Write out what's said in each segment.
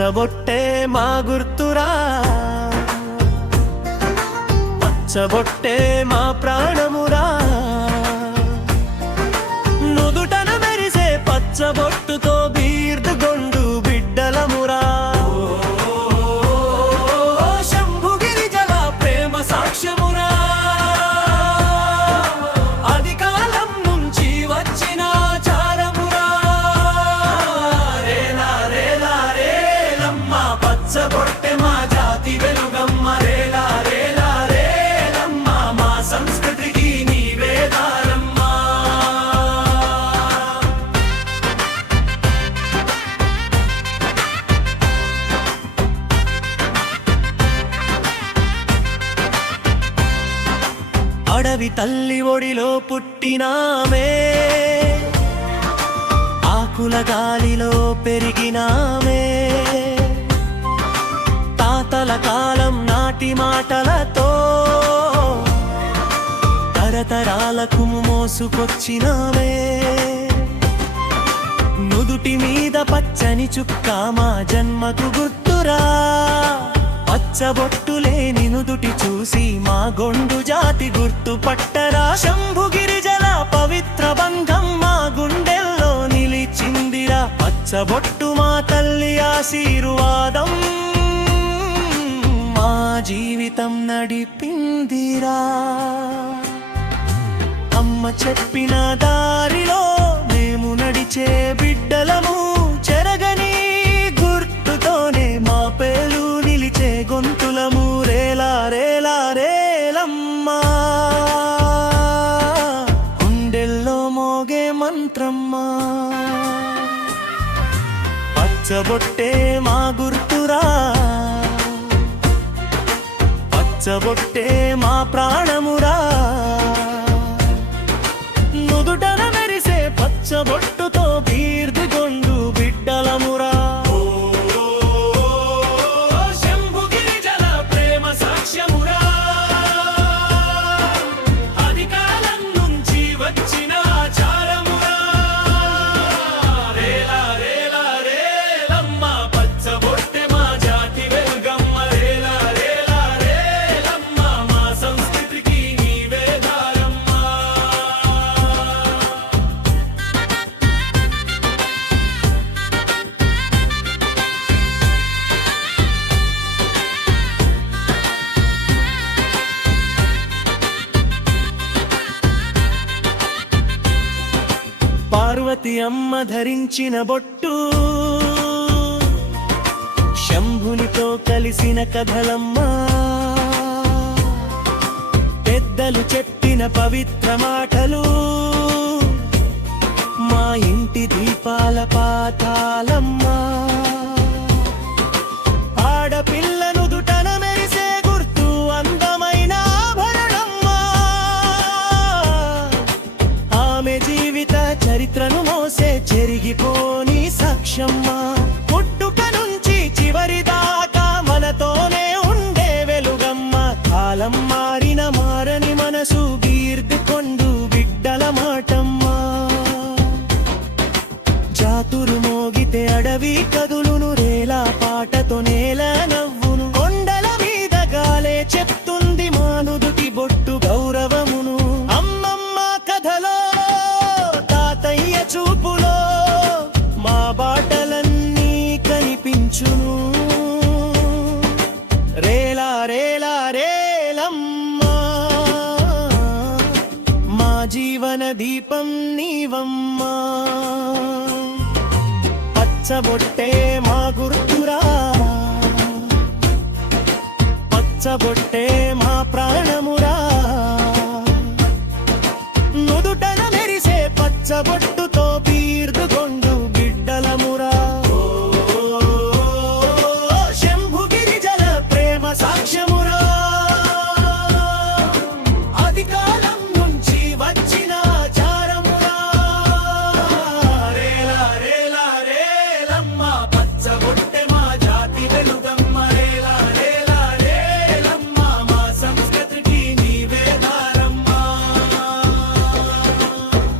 పచ్చబొట్టే మా గుర్తురా, పచ్చబొట్టే మా ప్రాణమురా, నుదుటన మెరిసే పచ్చబొట్టుతో బీర్దుగొండు బిడ్డలమురా. శంభుగిరి జల ప్రేమ సాక్ష్యమురా, అది కాలం నుంచి వచ్చిన చారమురా. రేలా రేలా రేలమ్మ పచ్చబొట్టె మా జాతి వెలుగమ్మ. రేలా రేలా రేలమ్మ మా సంస్కృతికి నీవేదారమ్మా. అడవి తల్లి ఒడిలో పుట్టినామే, ఆకుల గాలిలో పెరిగినామే, తాతల కాలం నాటి మాటలతో తరతరాలకు మోసుకొచ్చినామే. నుదుటి మీద పచ్చని చుక్క మా జన్మకు గుర్తురా, పచ్చబొట్టు లేని నుదుటి చూసి మా గొండు జాతి గుర్తుపట్టరా. శంభుగిరి జల పవిత్ర బంధం మా గుండెల్లో నిలిచిందిరా, పచ్చబొట్టు మా తల్లి ఆశీర్వాదం మా జీవితం నడిపిందిరా. అమ్మ చెప్పిన దారిలో మేము నడిచే బిడ్డలము, చెరగని గుర్తుతోనే మా పేలు నిలిచే గొంతులము. రేలా రేలా రేలమ్మా గుండెల్లో మోగే మంత్రమ్మా, పచ్చబొట్టే మా గుర్తురా, పచ్చబొట్టే మా ప్రాణమురా, నుదుటన మెరిసే పచ్చబొట్టుతో బీర్దుగొండు బిడ్డలమురా. శంభుగిరి జల ప్రేమ సాక్ష్యమురా, అది కాలం నుంచి వచ్చిన చారమురా. రేలా రేలా రేలమ్మ పచ్చబొట్టె మా జాతి వెలుగమ్మ. రేలా రేలా రేలమ్మ మా సంస్కృతికి నీవేదారమ్మా. పార్వతి అమ్మ ధరించిన బొట్టు, శంభునితో కలిసిన కథలమ్మ, పెద్దలు చెప్పిన పవిత్ర మాటలు మా ఇంటి దీపాల పాతాలమ్మ. ఆడపిల్ల నుదుటన మెరిసే గుర్తు అందమైన ఆభరణమ్మా, ఆమె జీవిత చరిత్రను మోసే చెరిగిపోని సాక్ష్యమ్మా. పుట్టుక నుంచి చివరి దాకా మనతోనే ఉండే వెలుగమ్మ, కాలం మారిన మారని మనసు బీర్దుకొండు బిడ్డల మాటమ్మా. జాతురు మోగితే అడవి కదులును, రేలా పాటతో నేల నవ్వును, కొండల మీద గాలే చెప్తుంది మా నుదుటి బొట్టు గౌరవమును. అమ్మమ్మ కథలో తాతయ్య చూపులో మా బాటలన్నీ కనిపించును. రేలా రేలా రేలమ్మా మా జీవన దీపం నీవమ్మా, పచ్చబొట్టే మా గుర్తురా, పచ్చబొట్టే మా ప్రాణమురా, నుదుటన మెరిసే పచ్చబొట్టుతో బీర్దుగొండు బిడ్డలమురా. శంభుగిరి జల ప్రేమ సాక్ష్యమురా, అది కాలం నుంచి వచ్చిన చారమురా. రేలా రేలా రేలమ్మ పచ్చబొట్టె మా జాతి వెలుగమ్మ. రేలా రేలా రేలమ్మ మా సంస్కృతికి నీవేదారమ్మా.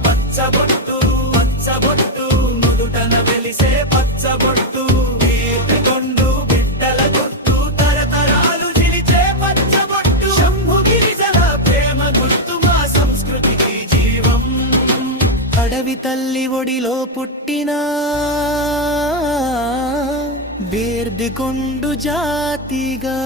పచ్చబొట్టు పచ్చబొట్టు పుట్టిన బేర్దిగొండు జాతిగా